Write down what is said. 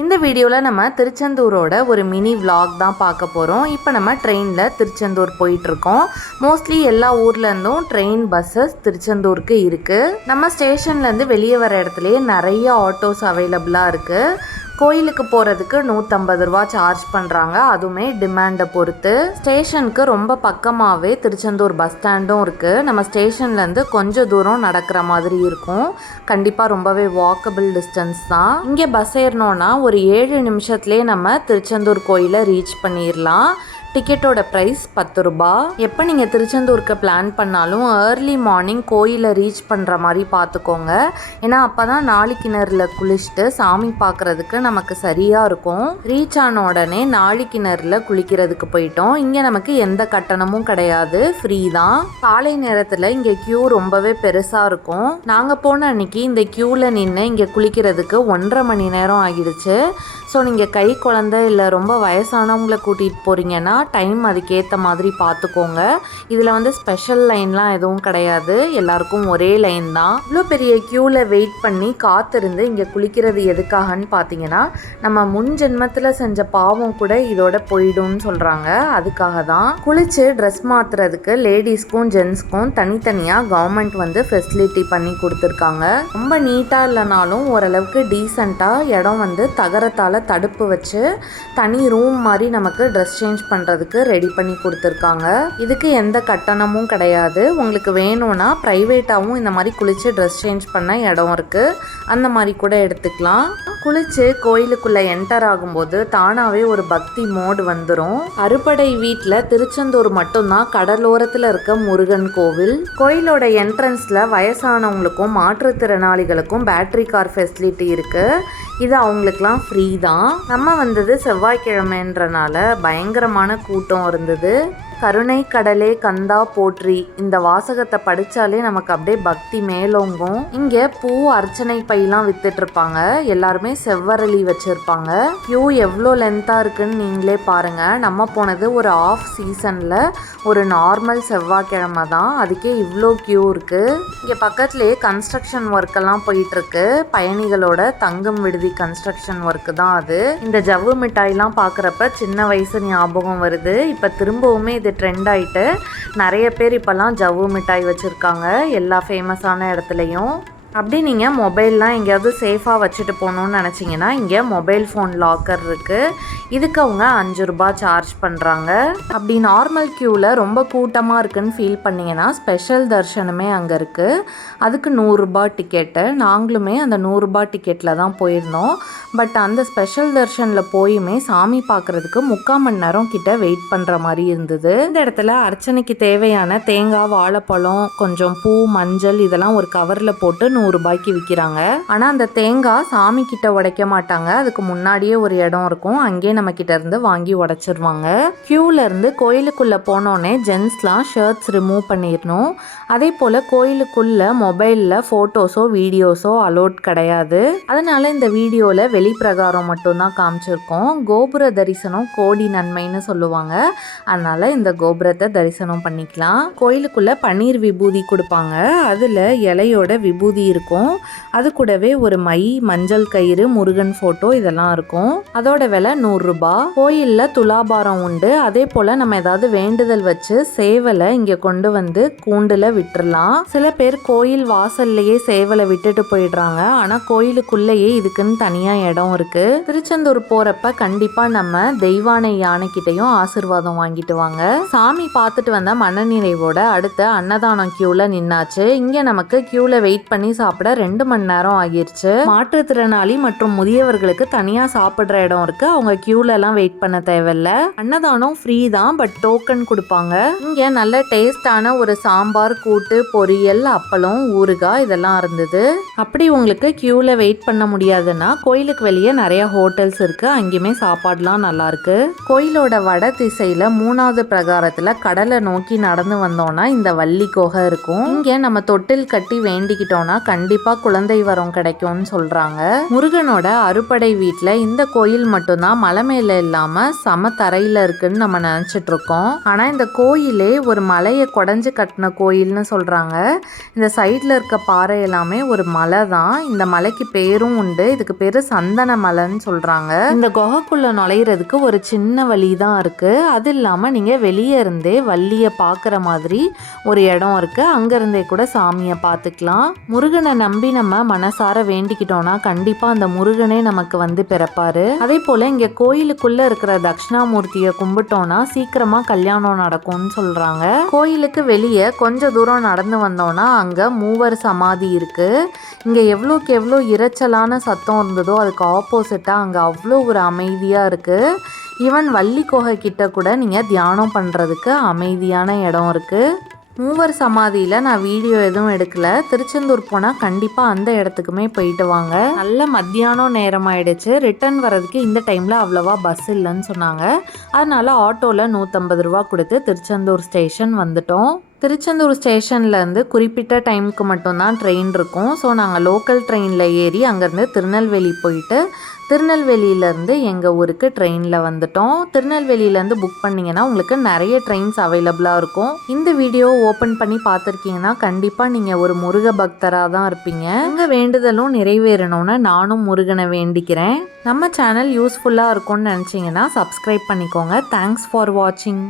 இந்த வீடியோவில் நம்ம திருச்செந்தூரோட ஒரு மினி vlog தான் பார்க்க போகிறோம் இப்போ நம்ம ட்ரெயினில் திருச்செந்தூர் போயிட்டுருக்கோம். மோஸ்ட்லி எல்லா ஊர்லேருந்தும் ட்ரெயின் பஸ்ஸஸ் திருச்செந்தூருக்கு இருக்குது நம்ம ஸ்டேஷன்லேருந்து வெளியே வர இடத்துலையே நிறைய ஆட்டோஸ் அவைலபிளாக இருக்குது கோயிலுக்கு போகிறதுக்கு நூற்றம்பது ரூபா சார்ஜ் பண்ணுறாங்க அதுவுமே டிமாண்டை பொறுத்து. ஸ்டேஷனுக்கு ரொம்ப பக்கமாகவே திருச்செந்தூர் பஸ் ஸ்டாண்டும் இருக்குது நம்ம ஸ்டேஷன்லேருந்து கொஞ்சம் தூரம் நடக்கிற மாதிரி இருக்கும். கண்டிப்பாக ரொம்பவே வாக்கபிள் டிஸ்டன்ஸ் தான். இங்கே பஸ் ஏறினோன்னா ஒரு ஏழு நிமிஷத்துலேயே நம்ம திருச்செந்தூர் கோயிலை ரீச் பண்ணிடலாம் டிக்கெட்டோட ப்ரைஸ் பத்து ரூபா. எப்போ நீங்கள் திருச்செந்தூருக்கு பிளான் பண்ணாலும் ஏர்லி மார்னிங் கோயிலை ரீச் பண்ணுற மாதிரி பார்த்துக்கோங்க ஏன்னா அப்போ தான் நாளி கிணறுல குளிச்சுட்டு சாமி பார்க்குறதுக்கு நமக்கு சரியாக இருக்கும். ரீச் ஆன உடனே நாளி கிணறுல குளிக்கிறதுக்கு போயிட்டோம். இங்கே நமக்கு எந்த கட்டணமும் கிடையாது. ஃப்ரீ தான். காலை நேரத்தில் இங்கே க்யூ ரொம்பவே பெருசாக இருக்கும். நாங்கள் போன அன்னைக்கு இந்த க்யூவில் நின்று இங்கே குளிக்கிறதுக்கு ஒன்றரை மணி நேரம் ஆகிடுச்சு. ஸோ நீங்கள் கை குழந்தை இல்லை ரொம்ப வயசானவங்களை கூட்டிகிட்டு போகிறீங்கன்னா டைம் அதுக்கேற்ற மாதிரி பார்த்துக்கோங்க இதில் வந்து ஸ்பெஷல் லைன்லாம் எதுவும் கிடையாது. எல்லாருக்கும் ஒரே லைன் தான். இவ்வளோ பெரிய க்யூவில் வெயிட் பண்ணி காத்திருந்து இங்கே குளிக்கிறது எதுக்காகன்னு பார்த்தீங்கன்னா நம்ம முன் ஜென்மத்தில் செஞ்ச பாவம் கூட இதோட போயிடும்னு சொல்கிறாங்க அதுக்காக தான். குளிச்சு ட்ரெஸ் மாற்றுறதுக்கு லேடிஸ்க்கும் ஜென்ஸ்க்கும் தனித்தனியாக கவர்மெண்ட் வந்து ஃபெசிலிட்டி பண்ணி கொடுத்துருக்காங்க. ரொம்ப நீட்டாக இல்லைனாலும் ஓரளவுக்கு டீசெண்டாக இடம் வந்து தகரத்தால் தடுப்பு வச்சு தனி ரூம் மாதிரி நமக்கு ட்ரெஸ் சேஞ்ச் பண்ணுறதுக்கு ரெடி பண்ணி கொடுத்துருக்காங்க. இதுக்கு எந்த கட்டணமும் கிடையாது. உங்களுக்கு வேணும்னா ப்ரைவேட்டாகவும் இந்த மாதிரி குளித்து ட்ரெஸ் சேஞ்ச் பண்ண இடம் இருக்குது அந்த மாதிரி கூட எடுத்துக்கலாம். குளித்து கோயிலுக்குள்ளே என்டர் ஆகும்போது தானாகவே ஒரு பக்தி மோடு வந்துடும் அறுபடை வீட்டில் திருச்செந்தூர் மட்டும்தான் கடலோரத்தில் இருக்க முருகன் கோவில். கோயிலோட என்ட்ரன்ஸில் வயசானவங்களுக்கும் மாற்றுத்திறனாளிகளுக்கும் பேட்டரி கார் ஃபெசிலிட்டி இருக்குது இது அவங்களுக்குலாம் ஃப்ரீ தான். நம்ம வந்தது செவ்வாய்க்கிழமைன்றனால பயங்கரமான கூட்டம் இருந்தது. கருணை கடலே கந்தா போற்றி. இந்த வாசகத்தை படித்தாலே நமக்கு அப்படியே பக்தி மேலோங்கும். இங்கே பூ அர்ச்சனை பையெல்லாம் வித்துட்டு இருப்பாங்க எல்லாருமே செவ்வரளி வச்சிருப்பாங்க. கியூ எவ்வளோ லென்த்தாக இருக்குன்னு நீங்களே பாருங்க. நம்ம போனது ஒரு ஆஃப் சீசனில் ஒரு நார்மல் செவ்வாய்க்கிழமை தான். அதுக்கே இவ்வளோ கியூ இருக்குது இங்கே பக்கத்துலேயே கன்ஸ்ட்ரக்ஷன் ஒர்க் எல்லாம் பயணிகளோட தங்கும் விடுதி கன்ஸ்ட்ரக்ஷன் ஒர்க் தான் அது. இந்த ஜவ்வு மிட்டாய்லாம் பார்க்குறப்ப சின்ன வயசு ஞாபகம் வருது. இப்போ திரும்பவுமே இது ட்ரெண்ட் ஆகிட்டு நிறைய பேர் இப்போல்லாம் ஜவ்வு மிட்டாய் வச்சுருக்காங்க எல்லா ஃபேமஸான இடத்துலையும். அப்படி நீங்கள் மொபைல்லாம் எங்கேயாவது சேஃபாக வச்சுட்டு போகணுன்னு நினச்சிங்கன்னா இங்கே மொபைல் ஃபோன் லாக்கர் இருக்குது இதுக்கு அவங்க அஞ்சு ரூபாய் சார்ஜ் பண்ணுறாங்க அப்படி நார்மல் க்யூவில் ரொம்ப கூட்டமாக இருக்குன்னு ஃபீல் பண்ணிங்கன்னா ஸ்பெஷல் தர்ஷனமே அங்கே இருக்குது அதுக்கு நூறுரூபா டிக்கெட்டு நாங்களுமே அந்த நூறுரூபா டிக்கெட்டில் தான் போயிருந்தோம். பட் அந்த ஸ்பெஷல் தர்ஷனில் போயுமே சாமி பார்க்குறதுக்கு முக்கால் மணி நேரம் கிட்ட வெயிட் பண்ணுற மாதிரி இருந்தது. இந்த இடத்துல அர்ச்சனைக்கு தேவையான தேங்காய் வாழைப்பழம் கொஞ்சம் பூ மஞ்சள் இதெல்லாம் ஒரு கவரில் போட்டு நூறுரூபாய்க்கு விற்கிறாங்க ஆனால் அந்த தேங்காய் சாமி கிட்ட உடைக்க மாட்டாங்க. அதுக்கு முன்னாடியே ஒரு இடம் இருக்கும். அங்கேயே நம்ம கிட்ட இருந்து வாங்கி உடைச்சிருவாங்க. க்யூல இருந்து கோயிலுக்குள்ளே போனோடனே ஜென்ஸ்லாம் ஷர்ட்ஸ் ரிமூவ் பண்ணிடணும். அதே போல் கோயிலுக்குள்ளே மொபைலில் ஃபோட்டோஸோ வீடியோஸோ அலோட் கிடையாது. அதனால இந்த வீடியோவில் வெளிப்பிரகாரம் மட்டும்தான் காமிச்சிருக்கோம். கோபுர தரிசனம் கோடி நன்மைன்னு சொல்லுவாங்க. அதனால இந்த கோபுரத்தை தரிசனம் பண்ணிக்கலாம். கோயிலுக்குள்ள பன்னீர் விபூதி கொடுப்பாங்க. அதில் இலையோட விபூதி இருக்கும். அது கூடவே ஒரு மை மஞ்சள் கயிறு முருகன் ஃபோட்டோ இதெல்லாம் இருக்கும். அதோட விலை நூறுரூபா கோயிலில் துலாபாரம் உண்டு. அதே போல் நம்ம ஏதாவது வேண்டுதல் வச்சு சேவலை இங்கே கொண்டு வந்து கூண்டில் விட்டுறலாம். சில பேர் கோயில் வாசல்லையே சேவலை விட்டுட்டு போயிடுறாங்க. ஆனால் கோயிலுக்குள்ளேயே இதுக்குன்னு தனியாக இடம் இருக்கு. திருச்செந்தூர் போகிறப்ப கண்டிப்பாக நம்ம தெய்வானை யானைக்கிட்டையும் ஆசிர்வாதம் வாங்கிட்டு வாங்க. சாமி பார்த்துட்டு வந்த மனநிறைவோட அடுத்து அன்னதானம் க்யூவில் நின்னாச்சு. இங்கே நமக்கு க்யூவில் வெயிட் பண்ணி சாப்பிட ரெண்டு மணி நேரம் ஆகிருச்சு. மாற்றுத்திறனாளி மற்றும் முதியவர்களுக்கு தனியாக சாப்பிட்ற இடம் இருக்கு. அவங்க க்யூல எல்லாம் வெயிட் பண்ண தேவையில்ல. அன்னதானம் ஃப்ரீ தான் பட் டோக்கன் கொடுப்பாங்க. இங்கே நல்ல டேஸ்டான ஒரு சாம்பார் கூட்டு பொரியல் அப்பளம் ஊறுகாய் இதெல்லாம் இருந்தது. அப்படி உங்களுக்கு க்யூவில் வெயிட் பண்ண முடியாதுன்னா கோயிலுக்கு வெளியே நிறைய ஹோட்டல்ஸ் இருக்குது அங்கேயுமே சாப்பாடுலாம் நல்லாயிருக்கு கோயிலோட வட திசையில் மூணாவது பிரகாரத்தில் கடலை நோக்கி நடந்து வந்தோம்னா இந்த வள்ளி குகை இருக்கும். இங்கே நம்ம தொட்டில் கட்டி வேண்டிக்கிட்டோம்னா கண்டிப்பாக குழந்தை வரம் கிடைக்கும்னு சொல்கிறாங்க முருகனோட அறுபடை வீட்டில் இந்த கோயில் மட்டும்தான் மலை மேலே இல்லாமல் சம தரையில் இருக்குன்னு நம்ம நினச்சிட்டு இருக்கோம். ஆனால் இந்த கோயிலே ஒரு மலையை குடஞ்சு கட்டின கோயில்னு சொல்கிறாங்க இந்த சைடில் இருக்க பாறை எல்லாமே ஒரு மலை தான் இந்த மலைக்கு பேரும் உண்டு. இதுக்கு பேர் சந்தன மலைன்னு சொல்கிறாங்க இந்த குகைக்குள்ளே நுழையிறதுக்கு ஒரு சின்ன வழி தான் இருக்குது அது இல்லாமல் நீங்கள் வெளியே இருந்தே வள்ளியை பார்க்குற மாதிரி ஒரு இடம் இருக்குது அங்கேருந்தே கூட சாமியை பார்த்துக்கலாம். முருகனை நம்பி நம்ம மனசார வேண்டிக்கிட்டோம்னா கண்டிப்பாக அந்த முருகனே நமக்கு வந்து பிறப்பாரு. அதே போல் இங்கே கோயிலுக்குள்ளே இருக்கிற தட்சிணாமூர்த்தியை கும்பிட்டோம்னா சீக்கிரமாக கல்யாணம் நடக்கும்னு சொல்கிறாங்க கோயிலுக்கு வெளியே கொஞ்ச தூரம் நடந்து வந்தோம்னா அங்கே மூவர் சமாதி இருக்குது இங்கே எவ்வளோக்கு எவ்வளோ இரைச்சலான சத்தம் இருந்ததோ அதுக்கு ஆப்போசிட்டாக அங்கே அவ்வளோ ஒரு அமைதியாக இருக்குது ஈவன் வள்ளி குகை கிட்ட கூட நீங்கள் தியானம் பண்ணுறதுக்கு அமைதியான இடம் இருக்குது மூவர் சமாதியில் நான் வீடியோ எதுவும் எடுக்கல. திருச்செந்தூர் போனால் கண்டிப்பாக அந்த இடத்துக்குமே போயிட்டு வாங்க. நல்ல மத்தியானம் நேரம் ஆயிடுச்சு. ரிட்டர்ன் வர்றதுக்கு இந்த டைமில் அவ்வளோவா பஸ் இல்லைன்னு சொன்னாங்க. அதனால் ஆட்டோவில் நூற்றம்பது ரூபா கொடுத்து திருச்செந்தூர் ஸ்டேஷன் வந்துட்டோம். திருச்செந்தூர் ஸ்டேஷன்லேருந்து குறிப்பிட்ட டைமுக்கு மட்டும்தான் ட்ரெயின் இருக்கும். ஸோ நாங்கள் லோக்கல் ட்ரெயினில் ஏறி அங்கேருந்து திருநெல்வேலி போயிட்டு திருநெல்வேலியிலேருந்து எங்கள் ஊருக்கு ட்ரெயினில் வந்துட்டோம். திருநெல்வேலியிலேருந்து புக் பண்ணிங்கன்னா உங்களுக்கு நிறைய ட்ரெயின்ஸ் அவைலபிளாக இருக்கும். இந்த வீடியோ ஓப்பன் பண்ணி பார்த்துருக்கீங்கன்னா கண்டிப்பாக நீங்கள் ஒரு முருக பக்தராக தான் இருப்பீங்க. உங்கள் வேண்டுதலும் நிறைவேறணும்னு நானும் முருகனை வேண்டிக்கிறேன். நம்ம சேனல் யூஸ்ஃபுல்லாக இருக்கும்னு நினச்சிங்கன்னா சப்ஸ்கிரைப் பண்ணிக்கோங்க. தேங்க்ஸ் ஃபார் வாட்சிங்